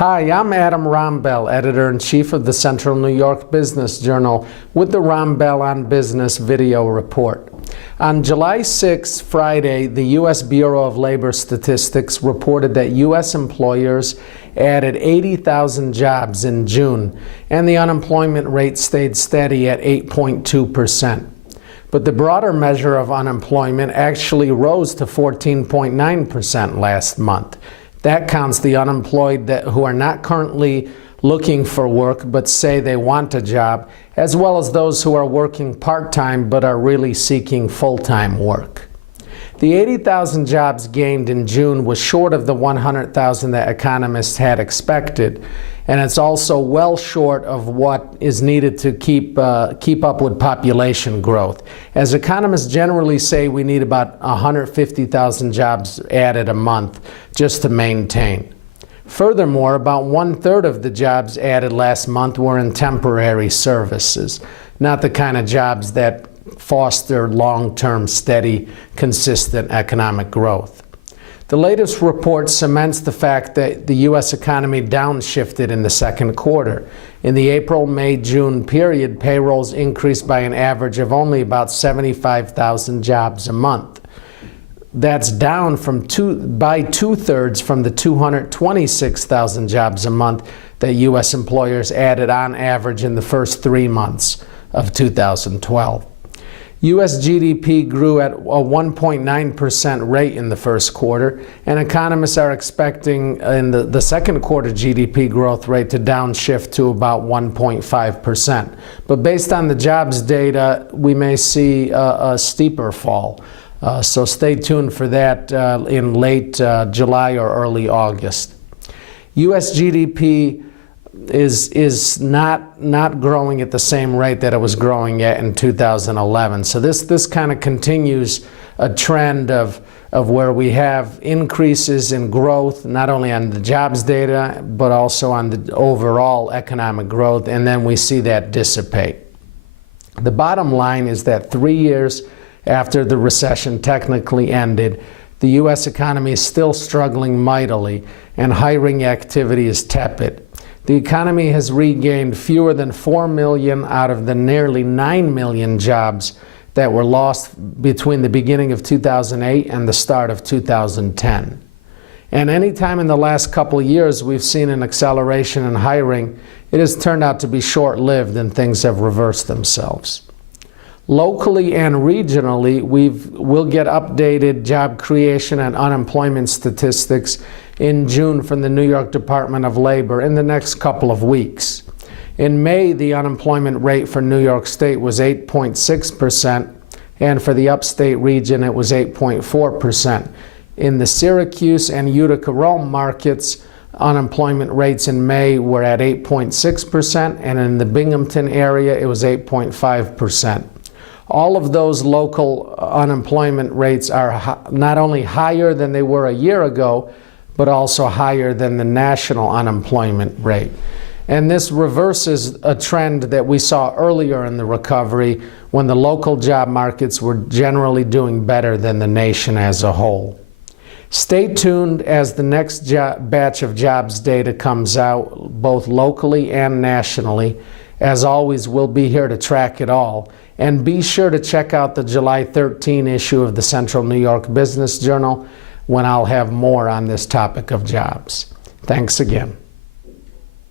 Hi, I'm Adam Rombel, Editor-in-Chief of the Central New York Business Journal, with the Rombel on Business video report. On July 6, Friday, the U.S. Bureau of Labor Statistics reported that U.S. employers added 80,000 jobs in June, and the unemployment rate stayed steady at 8.2%. But the broader measure of unemployment actually rose to 14.9% last month. That counts the unemployed who are not currently looking for work but say they want a job, as well as those who are working part-time but are really seeking full-time work. The 80,000 jobs gained in June was short of the 100,000 that economists had expected, and it's also well short of what is needed to keep up with population growth. As economists generally say, we need about 150,000 jobs added a month just to maintain. Furthermore, about 1/3 of the jobs added last month were in temporary services, not the kind of jobs that foster long-term, steady, consistent economic growth. The latest report cements the fact that the U.S. economy downshifted in the second quarter. In the April, May, June period, payrolls increased by an average of only about 75,000 jobs a month. That's down by 2/3 from the 226,000 jobs a month that U.S. employers added on average in the first 3 months of 2012. U.S. GDP grew at a 1.9% rate in the first quarter, and economists are expecting in the second quarter GDP growth rate to downshift to about 1.5%. But based on the jobs data, we may see a steeper fall. So stay tuned for that in late July or early August. U.S. GDP is not growing at the same rate that it was growing at in 2011. So this kind of continues a trend of where we have increases in growth, not only on the jobs data, but also on the overall economic growth, and then we see that dissipate. The bottom line is that 3 years after the recession technically ended, the U.S. economy is still struggling mightily, and hiring activity is tepid. The economy has regained fewer than 4 million out of the nearly 9 million jobs that were lost between the beginning of 2008 and the start of 2010. And any time in the last couple of years we've seen an acceleration in hiring, it has turned out to be short-lived and things have reversed themselves. Locally and regionally, we'll get updated job creation and unemployment statistics in June from the New York Department of Labor in the next couple of weeks. In May, the unemployment rate for New York State was 8.6%, and for the upstate region, it was 8.4%. In the Syracuse and Utica-Rome markets, unemployment rates in May were at 8.6%, and in the Binghamton area, it was 8.5%. All of those local unemployment rates are not only higher than they were a year ago, but also higher than the national unemployment rate. And this reverses a trend that we saw earlier in the recovery when the local job markets were generally doing better than the nation as a whole. Stay tuned as the next batch of jobs data comes out, both locally and nationally. As always, we'll be here to track it all. And be sure to check out the July 13 issue of the Central New York Business Journal when I'll have more on this topic of jobs. Thanks again.